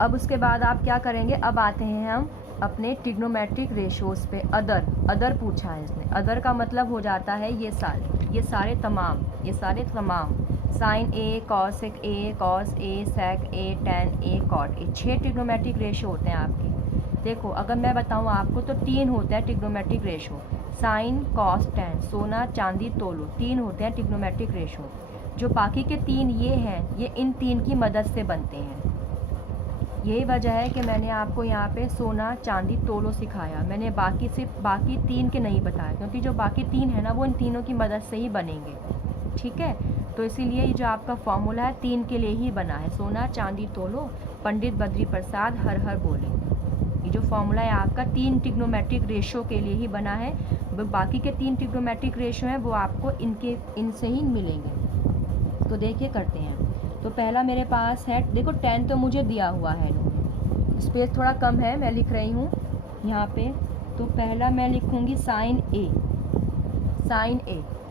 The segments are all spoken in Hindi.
अब उसके बाद आप क्या करेंगे, अब आते हैं हम अपने ट्रिग्नोमेट्रिक रेशोज़ पे। अदर पूछा है इसने। अदर का मतलब हो जाता है ये सारे तमाम sine A, cosec A, cos A, sec A, tan A, cot A. 6 trigonometric ratio होते हैं आपके। देखो अगर मैं बताऊँ आपको तो 3 होते हैं trigonometric ratio. Sine, cos, tan, सोना चांदी तोलो, 3 होते हैं ट्रिग्नोमेट्रिक रेशो। जो बाकी के 3 ये हैं, ये इन 3 की मदद से बनते हैं। यही वजह है कि मैंने आपको यहाँ पे सोना चांदी तोलो सिखाया। मैंने बाकी 3 के नहीं बताया, क्योंकि जो बाकी 3 है ना वो इन तीनों की मदद से ही बनेंगे। ठीक है, तो इसीलिए ये जो आपका फॉर्मूला है 3 के लिए ही बना है। सोना चांदी तोलो, पंडित बद्री प्रसाद हर हर बोले। ये जो फॉर्मूला है आपका 3 ट्रिग्नोमेट्रिक रेशो के लिए ही बना है। बाकी के 3 ट्रिग्नोमेट्रिक रेशो हैं वो आपको इनसे ही मिलेंगे। तो देखिए करते हैं। तो पहला मेरे पास है, देखो 10 तो मुझे दिया हुआ है, स्पेस थोड़ा कम है, मैं लिख रही हूँ यहाँ पे। तो पहला मैं लिखूँगी साइन ए।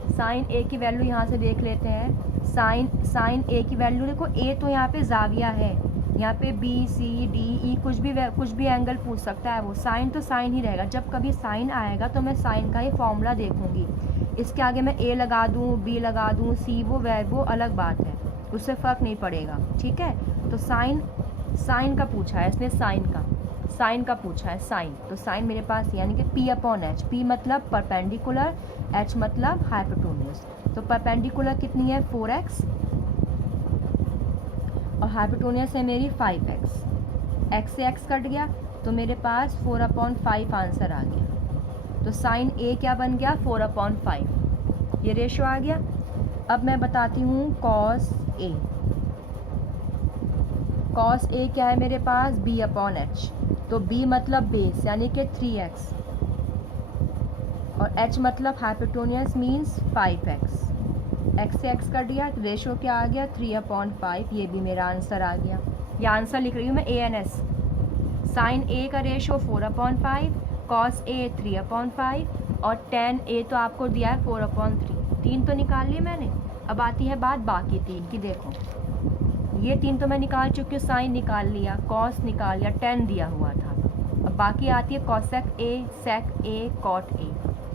साइन ए की वैल्यू यहाँ से देख लेते हैं। साइन ए की वैल्यू देखो, ए तो यहाँ पे जाविया है, यहाँ पे बी सी डी ई कुछ भी एंगल पूछ सकता है वो। साइन तो साइन ही रहेगा। जब कभी साइन आएगा तो मैं साइन का ही फॉर्मूला देखूँगी। इसके आगे मैं ए लगा दूँ, बी लगा दूँ, सी वो अलग बात है, उससे फ़र्क नहीं पड़ेगा। ठीक है, तो साइन का पूछा है इसने, साइन का पूछा है साइन। तो साइन मेरे पास यानी कि P अपॉन एच। P मतलब परपेंडिकुलर, H मतलब हाइपोटेन्यूज। तो परपेंडिकुलर कितनी है 4x और हाइपोटेन्यूज है मेरी 5x। x से x कट गया तो मेरे पास 4/5 आंसर आ गया। तो साइन A क्या बन गया 4/5, ये रेशो आ गया। अब मैं बताती हूँ कॉस A। कॉस ए क्या है मेरे पास B अपॉन एच। तो B मतलब बेस यानी कि 3x और H मतलब हाइपोटेन्यूज मीन्स 5x। x से x कट गया, रेशो क्या आ गया 3/5। ये भी मेरा आंसर आ गया। ये आंसर लिख रही हूँ मैं ANS। साइन A का रेशो 4/5, कॉस A 3/5 और tan A तो आपको दिया है 4/3। 3 तो निकाल लिए मैंने। अब आती है बात बाकी 3 की। देखो ये 3 तो मैं निकाल चुकी हूँ, साइन निकाल लिया, कॉस निकाल लिया, tan दिया हुआ था। अब बाकी आती है cosec A, sec A, cot A।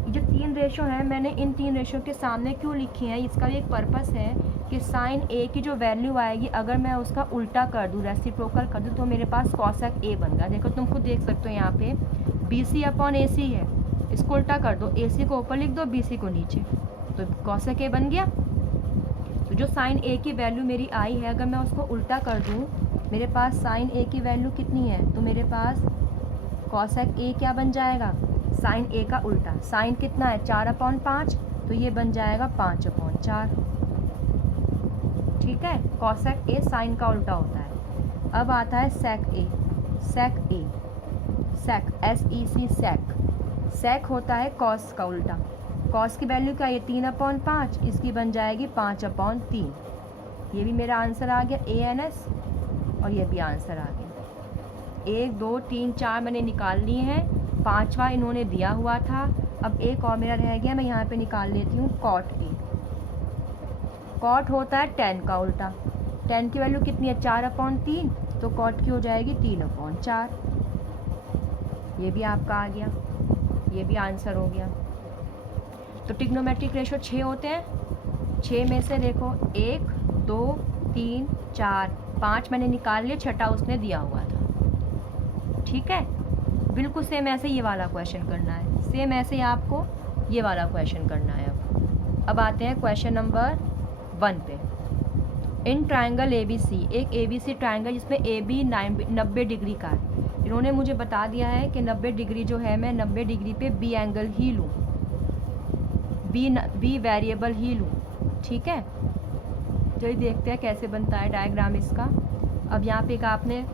ये जो 3 रेशो हैं मैंने इन 3 रेशो के सामने क्यों लिखी हैं, इसका भी एक पर्पस है कि साइन A की जो वैल्यू आएगी अगर मैं उसका उल्टा कर दूँ, रेसिप्रोकल कर दूँ, तो मेरे पास कॉसेक A बन गया। देखो तुम खुद देख सकते हो यहाँ पे BC अपॉन AC है, इसको उल्टा कर दो, AC को ऊपर लिख दो, BC को नीचे, तो कॉसेक A बन गया। तो जो साइन A की वैल्यू मेरी आई है अगर मैं उसको उल्टा कर दूँ, मेरे पास साइन A की वैल्यू कितनी है, तो मेरे पास कॉसेक A क्या बन जाएगा साइन A का उल्टा। साइन कितना है 4/5, तो ये बन जाएगा 5/4। ठीक है, कॉसेक A साइन का उल्टा होता है। अब आता है सेक A। सेक SEC सेक होता है कॉस का उल्टा। कॉस की वैल्यू क्या है 3/5, इसकी बन जाएगी 5/3। ये भी मेरा आंसर आ गया ANS और ये भी आंसर आ गया। 1 2 3 4 मैंने निकाल लिए हैं, 5वां इन्होंने दिया हुआ था। अब एक और मेरा रह गया, मैं यहाँ पे निकाल लेती हूँ कॉट A। कॉट होता है tan का उल्टा। tan की वैल्यू कितनी है 4/3, तो कॉट की हो जाएगी 3/4। ये भी आपका आ गया, ये भी आंसर हो गया। तो ट्रिग्नोमेट्रिक रेशो 6 होते हैं। 6 में से देखो 1 2 3 4 5 मैंने निकाल लिया, छठा उसने दिया हुआ था। ठीक है, बिल्कुल सेम ऐसे ये वाला क्वेश्चन करना है, सेम ऐसे ही आपको ये वाला क्वेश्चन करना है। अब आते हैं क्वेश्चन नंबर 1 पे। इन ट्रायंगल ABC, एक ABC ट्रायंगल जिसमें AB 90 डिग्री का है। इन्होंने मुझे बता दिया है कि 90 डिग्री जो है मैं 90 डिग्री पे B एंगल ही लूँ, बी वेरिएबल ही लूँ। ठीक है, चलिए देखते हैं कैसे बनता है डायग्राम इसका। अब यहाँ पे एक आपने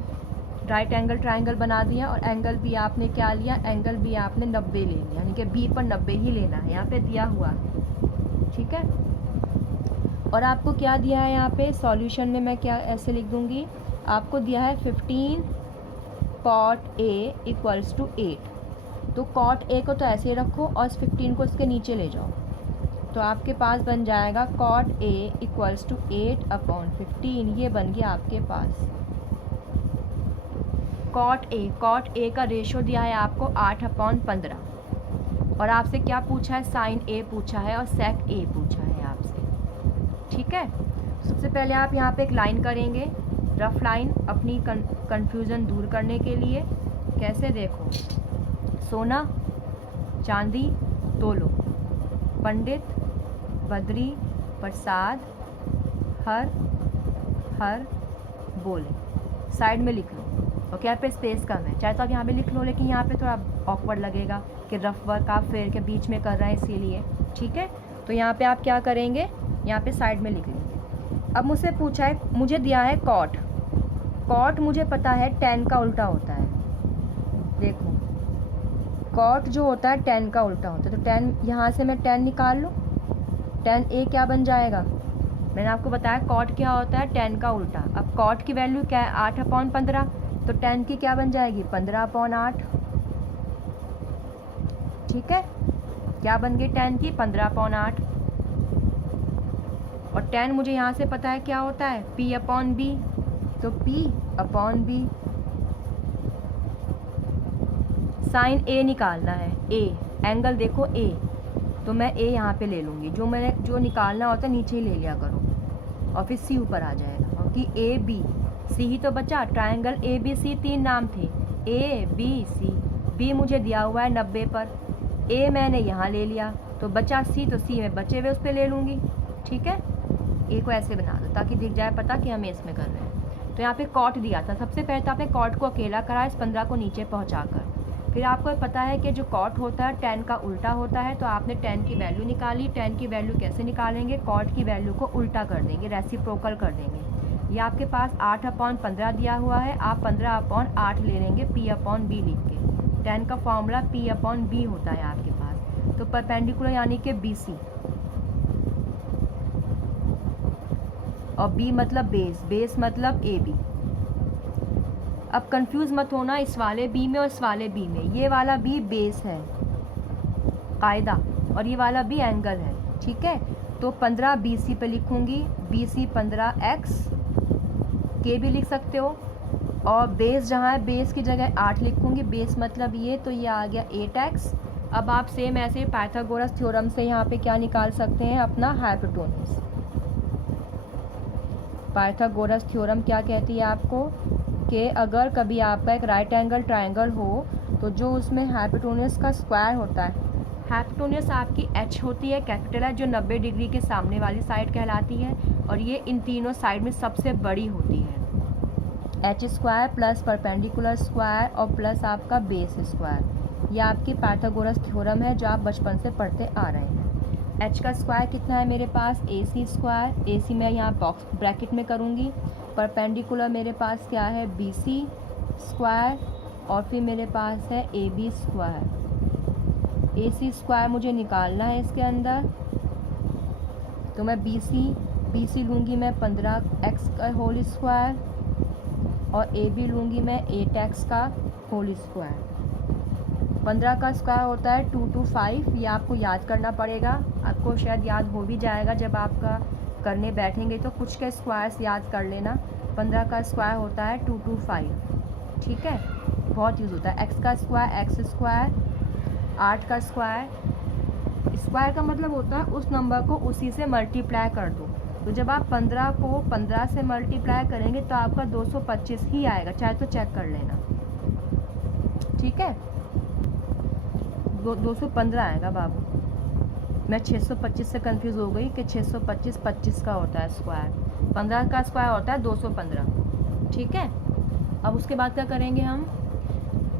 राइट एंगल ट्रायंगल बना दिया और एंगल भी आपने क्या लिया, एंगल भी आपने 90 ले लिया, यानी कि B पर 90 ही लेना है, यहाँ पे दिया हुआ है। ठीक है, और आपको क्या दिया है यहाँ पे सॉल्यूशन में, मैं क्या ऐसे लिख दूँगी, आपको दिया है 15 cot A इक्वल्स टू 8। तो cot A को तो ऐसे ही रखो और इस 15 को इसके नीचे ले जाओ, तो आपके पास बन जाएगा cot A इक्वल्स टू 8/15। ये बन गया आपके पास। कॉट ए का रेशो दिया है आपको 8/15 और आपसे क्या पूछा है, साइन ए पूछा है और सेक ए पूछा है आपसे। ठीक है, सबसे पहले आप यहाँ पे एक लाइन करेंगे, रफ लाइन, अपनी कन्फ्यूज़न दूर करने के लिए। कैसे, देखो, सोना चांदी तोलो, पंडित बद्री प्रसाद हर हर बोले। साइड में लिख लो, ओके, यहाँ पे स्पेस कम है, चाहे तो आप यहाँ पे लिख लो, लेकिन यहाँ पे थोड़ा ऑकवर्ड लगेगा कि रफ वर्क आप फेर के बीच में कर रहे हैं इसीलिए। ठीक है, तो यहाँ पे आप क्या करेंगे, यहाँ पे साइड में लिख लेंगे। अब मुझसे पूछा है, मुझे दिया है कॉट मुझे पता है 10 का उल्टा होता है। देखो, कॉट जो होता है 10 का उल्टा होता है, तो 10 यहाँ से मैं 10 निकाल लूँ, 10 ए क्या बन जाएगा, मैंने आपको बताया कॉट क्या होता है, 10 का उल्टा। अब कॉट की वैल्यू क्या है, 8/15, तो 10 की क्या बन जाएगी, 15/8। ठीक है, क्या बन गई 10 की, 15/8। और 10 मुझे यहाँ से पता है क्या होता है, P/B, तो P/B। साइन ए निकालना है, ए एंगल देखो ए, तो मैं ए यहाँ पे ले लूँगी, जो निकालना होता है नीचे ही ले लिया करो, और फिर सी ऊपर आ जाएगा, क्योंकि ए बी सी ही तो बचा। ट्रायंगल ABC 3 नाम थे, ABC, बी मुझे दिया हुआ है 90 पर, ए मैंने यहाँ ले लिया तो बचा सी, तो सी में बचे हुए उस पर ले लूँगी। ठीक है, ए को ऐसे बना दो ताकि दिख जाए पता कि हम इसमें कर रहे हैं। तो यहाँ पे कॉट दिया था, सबसे पहले तो आपने कॉट को अकेला करा, इस 15 को नीचे पहुँचा कर। फिर आपको पता है कि जो कॉट होता है 10 का उल्टा होता है, तो आपने 10 की वैल्यू निकाली। 10 की वैल्यू कैसे निकालेंगे, कॉट की वैल्यू को उल्टा कर देंगे, रेसिप्रोकल कर देंगे। ये आपके पास 8/15 दिया हुआ है, आप 15/8 ले लेंगे P/B लिख के। 10 का फॉर्मूला P/B होता है आपके पास। तो परपेंडिकुलर यानी कि BC, और B मतलब बेस मतलब AB। अब कंफ्यूज मत होना इस वाले बी में और इस वाले बी में, ये वाला बी बेस है कायदा, और ये वाला बी एंगल है। ठीक है, तो 15 BC पे लिखूंगी, BC 15x, के भी लिख सकते हो, और बेस जहाँ है बेस की जगह 8 लिखूंगी, बेस मतलब ये, तो ये आ गया 8x। अब आप सेम ऐसे पाइथागोरस थ्योरम से यहाँ पे क्या निकाल सकते हैं, अपना हाइपोटेन्यूज। पाइथागोरस थ्योरम क्या कहती है आपको, कि अगर कभी आपका एक राइट एंगल ट्रायंगल हो, तो जो उसमें हाइपोटेन्यूज का स्क्वायर होता है, हाइपोटेन्यूज आपकी h होती है, कैपिटल है, जो 90 डिग्री के सामने वाली साइड कहलाती है, और ये इन तीनों साइड में सबसे बड़ी होती है। h² प्लस परपेंडिकुलर स्क्वायर और प्लस आपका बेस स्क्वायर, यह आपकी पाइथागोरस थ्योरम है जो आप बचपन से पढ़ते आ रहे हैं। h का स्क्वायर कितना है मेरे पास, AC², AC मैं यहाँ बॉक्स ब्रैकेट में करूँगी। परपेंडिकुलर मेरे पास क्या है, BC², और फिर मेरे पास है AB²। AC² मुझे निकालना है इसके अंदर, तो मैं BC लूँगी मैं 15x का होल स्क्वायर, और AB लूँगी मैं 8x का होल स्क्वायर। 15 का स्क्वायर होता है 225, ये आपको याद करना पड़ेगा, आपको शायद याद हो भी जाएगा जब आपका करने बैठेंगे तो कुछ के स्क्वायर्स याद कर लेना। 15 का स्क्वायर होता है 225, ठीक है, बहुत यूज़ होता है। x का स्क्वायर x², 8 का स्क्वायर का मतलब होता है उस नंबर को उसी से मल्टीप्लाई कर दो। तो जब आप 15 को 15 से मल्टीप्लाई करेंगे तो आपका 225 ही आएगा, चाहे तो चेक कर लेना, ठीक है। 215 आएगा बाबू, मैं 625 से कंफ्यूज हो गई कि 625 25 का होता है स्क्वायर, 15 का स्क्वायर होता है 215, ठीक है। अब उसके बाद क्या करेंगे, हम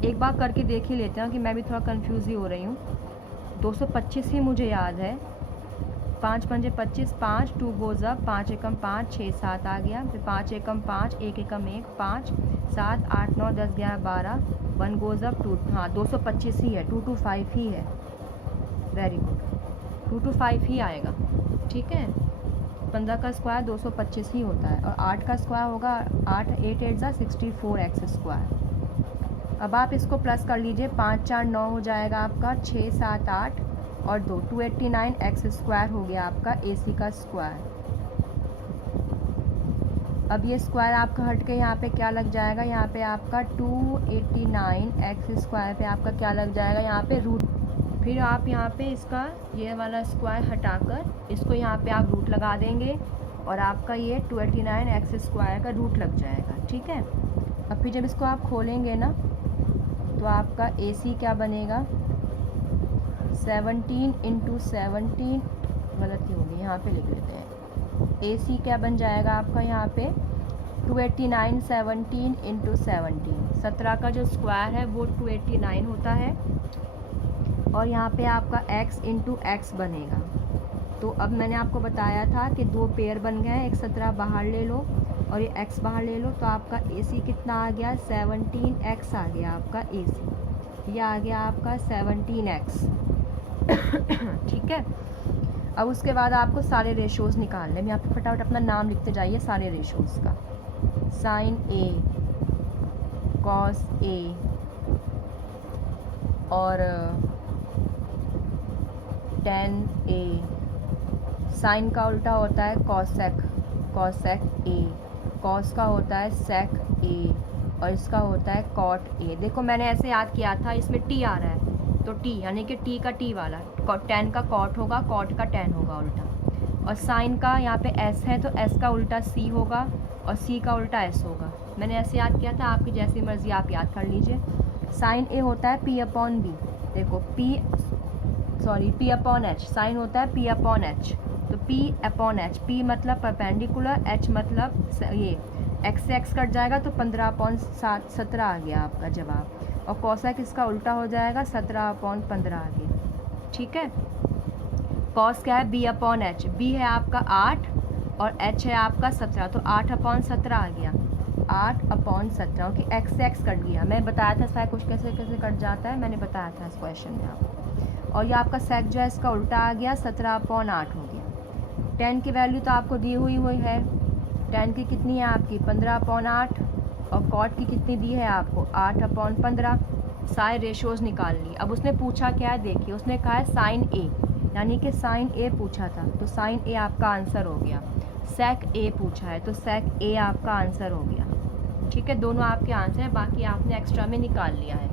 एक बार करके देख ही लेते हैं कि मैं भी थोड़ा कंफ्यूज ही हो रही हूँ। 225 ही मुझे याद है, 5 पंजे 25, 5 2 गोज़ अप, 5 एकम 5 6 7 आ गया, फिर 5 एकम 5 1 एकम 1 5 7 8 9 10 11 12 1 गोज़ अप 2, हाँ 225 ही है, 225 ही है, वेरी गुड, 225 ही आएगा, ठीक है। 15 का स्क्वायर 225 ही होता है, और 8 का स्क्वायर होगा 8 8 8 ज़ा 64x²। अब आप इसको प्लस कर लीजिए, 5 4 9 हो जाएगा आपका, 6 7 8 और 2 289x² हो गया आपका AC का स्क्वायर। अब ये स्क्वायर आपका हट के यहाँ पे क्या लग जाएगा, यहाँ पे आपका 289x² पे आपका क्या लग जाएगा, यहाँ पे रूट। फिर आप यहाँ पे इसका ये वाला स्क्वायर हटाकर इसको यहाँ पे आप रूट लगा देंगे और आपका ये 289x² का रूट लग जाएगा, ठीक है। अब फिर जब इसको आप खोलेंगे ना तो आपका AC क्या बनेगा, 17 × 17, गलती होगी यहाँ पे लिख लेते हैं। AC क्या बन जाएगा आपका यहाँ पे 289 17 × 17, 17 का जो स्क्वायर है वो 289 होता है और यहाँ पे आपका x × x बनेगा। तो अब मैंने आपको बताया था कि दो पेयर बन गए हैं, एक 17 बाहर ले लो और ये x बाहर ले लो, तो आपका AC कितना आ गया, 17x आ गया आपका AC, ये आ गया आपका 17x। ठीक है। अब उसके बाद आपको सारे रेशोज़ निकालने में, यहाँ पे फटाफट अपना नाम लिखते जाइए सारे रेशोज़ का। sin A, cos A और tan A। sin का उल्टा होता है cosec, cosec A। cos का होता है sec A और इसका होता है cot A। देखो मैंने ऐसे याद किया था, इसमें t आ रहा है तो t यानी कि t का t वाला, tan का cot होगा, cot का tan होगा उल्टा। और sin का यहाँ पे s है तो s का उल्टा c होगा और c का उल्टा s होगा। मैंने ऐसे याद किया था, आपकी जैसी मर्ज़ी आप याद कर लीजिए। sin A होता है p/b। देखो p/h, sin होता है p/h, तो p/h, p मतलब परपेंडिकुलर, h मतलब ये x से x कट जाएगा तो 15/17 आ गया आपका जवाब। और cosec इसका उल्टा हो जाएगा, 17/15 आ गया, ठीक है। cos क्या है, b/h, b है आपका 8 और h है आपका 17, तो 8/17 आ गया, 8/17। ओके, x से x कट गया, मैं बताया था इसका कुछ कैसे कैसे कट जाता है, मैंने बताया था इस क्वेश्चन में आपको। और ये आपका sec जो है इसका उल्टा आ गया, 17/8 हो गया। tan की वैल्यू तो आपको दी हुई है, tan की कितनी है आपकी 15/8 और cot की कितनी दी है आपको 8/15। सारे रेशोज़ निकाल ली। अब उसने पूछा क्या है, देखिए उसने कहा है sin A, यानी कि sin A पूछा था तो sin A आपका आंसर हो गया। sec A पूछा है तो sec A आपका आंसर हो गया, ठीक है। दोनों आपके आंसर है, बाकी आपने एक्स्ट्रा में निकाल लिया है।